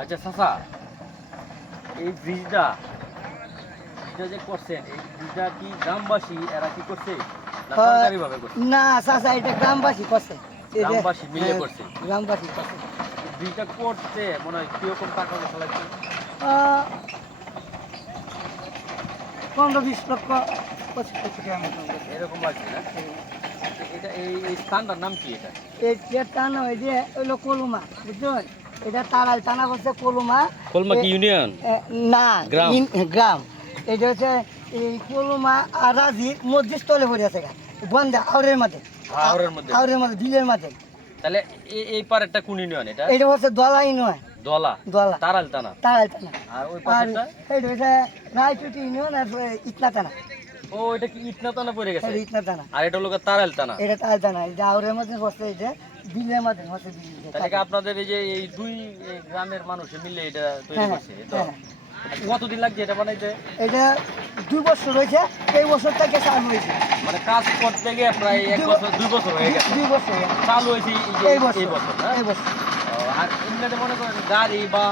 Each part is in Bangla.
আচ্ছা চাচা এই ব্রিজটা যে করছেন এই ব্রিজটা কি গ্রামবাসী? এরা কি করছে? না হ্যাঁ। চাচা এটা গ্রামবাসী করছে। গ্রামবাসী মিলে হ্যাঁ, করছে। গ্রামবাসী করছে। ব্রিজটা করতে মনে হয় কীরকম টাকা পয়সা লাগছে? পনেরো বিশ লক্ষ পঁচিশ এরকম লাগছে না? এটা এই স্থানটার নাম কি এটা? এই যে টানা ওই যে হইল কলুমা বুঝছেন এটা তারাল টানা করছে কলুমা। কলমা কি ইউনিয়ন? না গ্রাম। গ্রাম। এটা হচ্ছে এই কলুমা আর রাজি মসজিদ তলে পড়ে আছে গা। বন্ধা আউরের মাঝে আউরের মধ্যে? আউরের মাঝে বিলের মাঝে তাহলে এই এই পারেরটা কোন ইউনিয়ন এটা? এটা হচ্ছে দলাই নয়। দলা। দলা। তারাল টানা। তারাল টানা। আর ওই পাশেরটা? এটা হচ্ছে রায়চুটি ইউনিয়ন আর ইটনা টানা। ও এটা কি ইটনা টানা পড়ে গেছে? ইটনা টানা। আর এটা হলো তারাল টানা। এটা তারাল টানা এটা আউরের মাঝে হচ্ছে এটা বিলের মাঝে হচ্ছে বিল তাহলে আপনাদের এই যে এই দুই গ্রামের মানুষ মিলে এটা তৈরি হ্যাঁ, করছে? তো? হ্যাঁ। কতদিন লাগছে এটা বানাইতে? এটা দুই বছর হয়েছে এই বছর থেকে চালু হয়েছে। মানে কাজ করতে গিয়ে প্রায় এক বছর দুই বছর হয়ে গেছে। দুই বছর চালু হয়েছে এই বছর এই বছর এই বছর। আর এমনিতে মনে করেন গাড়ি বা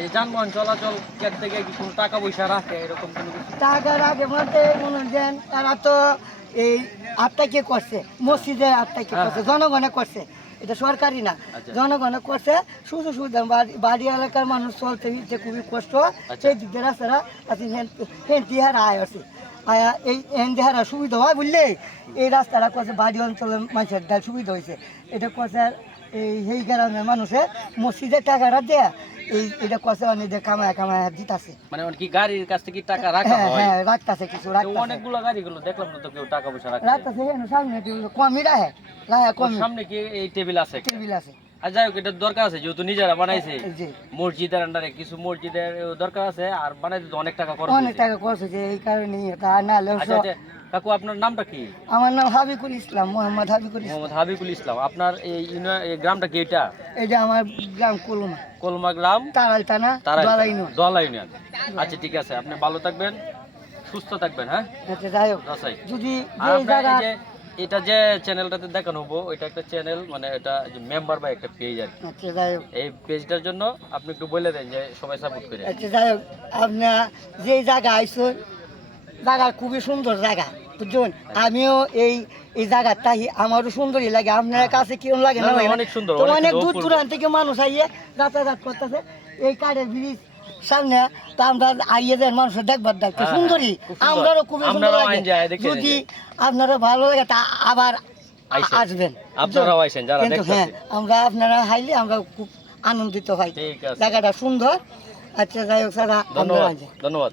এই যানবাহন চলাচল করতে গিয়ে কি কোনো টাকা পয়সা রাখে এরকম কোনো টাকার আগে মধ্যে মনে দেন তারা তো এই আটটাকে করছে মসজিদে আটটাকে হ্যাঁ, করছে জনগণে করছে। এটা সরকারি না। জনগণ করছে শুধু শুধু বাড়ি- এলাকার মানুষ চলতে যে খুবই কষ্ট। আচ্ছা। সেই দিক দিয়ে রাস্তারা আছে হেন তিহারা আয় আছে আয়া এই তিহারা সুবিধা হয় বুঝলে এই রাস্তাটা করছে বাড়ি অঞ্চলের মানুষের সুবিধা হয়েছে। এটা করছে এই সেই গ্রামের মানুষের মসজিদের টাকাটা দেয়া। এই এটা করছে অনেক কামায় কামায় দিতাছে মানে কি গাড়ির কাছ থেকে কি টাকা রাখা হ্যাঁ? হয় হ্যাঁ রাখতাছে কিছু রাখতাছে। অনেকগুলো গাড়িগুলো দেখলাম না তো কেউ টাকা পয়সা রাখতাছে সামনে কমই রাখে রাখে ওর সামনে কি এই টেবিল আছে টেবিল আছে। আর যাই হোক এটা দরকার আছে যেহেতু নিজেরা বানাইছে। মসজিদের আন্ডারে কিছু মসজিদের দরকার আছে আর বানাইতে তো অনেক টাকা খরচ অনেক টাকা খরচ হয়েছে এই কারণে তা না আচ্ছা আচ্ছা কাকু আপনার নামটা কি? আমার নাম হাবিকুল ইসলাম মোহাম্মদ হাবিকুল ইসলাম। মোহাম্মদ হাবিবুল ইসলাম। আপনার এই গ্রামটা কি এটা? এটা আমার গ্রাম কলমা। কলমা গ্রাম? তারাল টানা তারা দলা ইউনিয়ন। আচ্ছা ঠিক আছে আপনি ভালো থাকবেন সুস্থ থাকবেন হ্যাঁ? আচ্ছা যাই হোক। যদি জায়গা এটা যে চ্যানেলটাতে দেখানো হব এটা একটা চ্যানেল মানে এটা মেম্বার বা একটা পেজ আর কি। আচ্ছা এই পেজটার জন্য আপনি একটু বলে দেন যে সবাই সাপোর্ট করে। আচ্ছা যাই হোক আপনার যে জায়গা আইসুন জায়গা খুবই সুন্দর জায়গা বুঝছেন? আমিও এই এই জায়গাটা আমারও সুন্দরই লাগে। আপনার কাছে কিরম লাগে না? অনেক সুন্দর, অনেক দূর দূরান্ত থেকে মানুষ আইয়ে যাতায়াত করতেছে। এই কাঠের ব্রিজ সামনে তা আমরা আইয়ে দেন মানুষ দেখবার দেখতে হ্যাঁ, সুন্দর। আমরাও খুবই সুন্দর লাগে। যদি আপনারা ভালো লাগে তা আবার আসবেন। আপনারাও আইসেন, যারা কিন্তু হ্যাঁ আমরা আপনারা হাইলে আমরা খুব আনন্দিত হই। জায়গাটা সুন্দর। আচ্ছা যাই হোক স্যার ধন্যবাদ ধন্যবাদ।